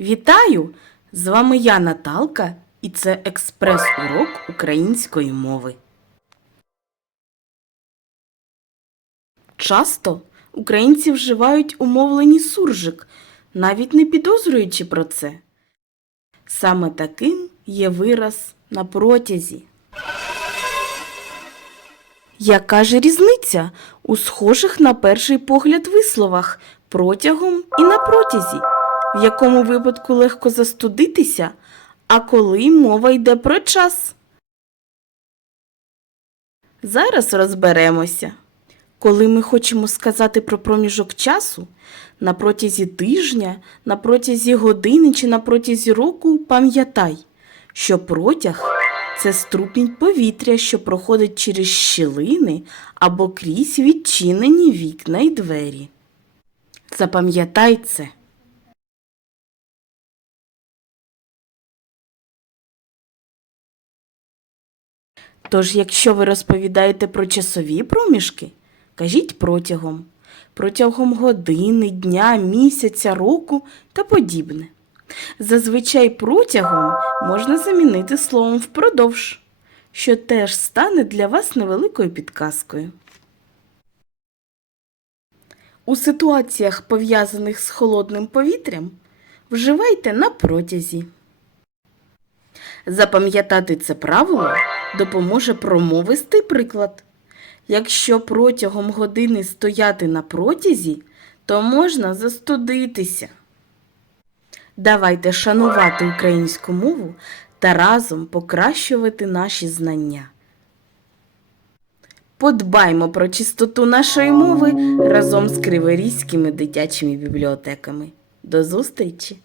Вітаю! З вами я Наталка, і це експрес-урок української мови. Часто українці вживають умовлені суржик, навіть не підозрюючи про це. Саме таким є вираз на протязі. Яка ж різниця у схожих на перший погляд висловах протягом і на протязі, в якому випадку легко застудитися, а коли мова йде про час? Зараз розберемося. Коли ми хочемо сказати про проміжок часу, на протязі тижня, на протязі години чи на протязі року, пам'ятай, що протяг це струпінь повітря, що проходить через щілини або крізь відчинені вікна й двері. Запам'ятай це. Тож, якщо ви розповідаєте про часові проміжки, кажіть протягом, протягом години, дня, місяця, року та подібне. Зазвичай протягом можна замінити словом впродовж, що теж стане для вас невеликою підказкою. У ситуаціях, пов'язаних з холодним повітрям, вживайте на протязі. Запам'ятати це правило допоможе промовистий приклад. Якщо протягом години стояти на протязі, то можна застудитися. Давайте шанувати українську мову та разом покращувати наші знання. Подбаймо про чистоту нашої мови разом з криворізькими дитячими бібліотеками. До зустрічі!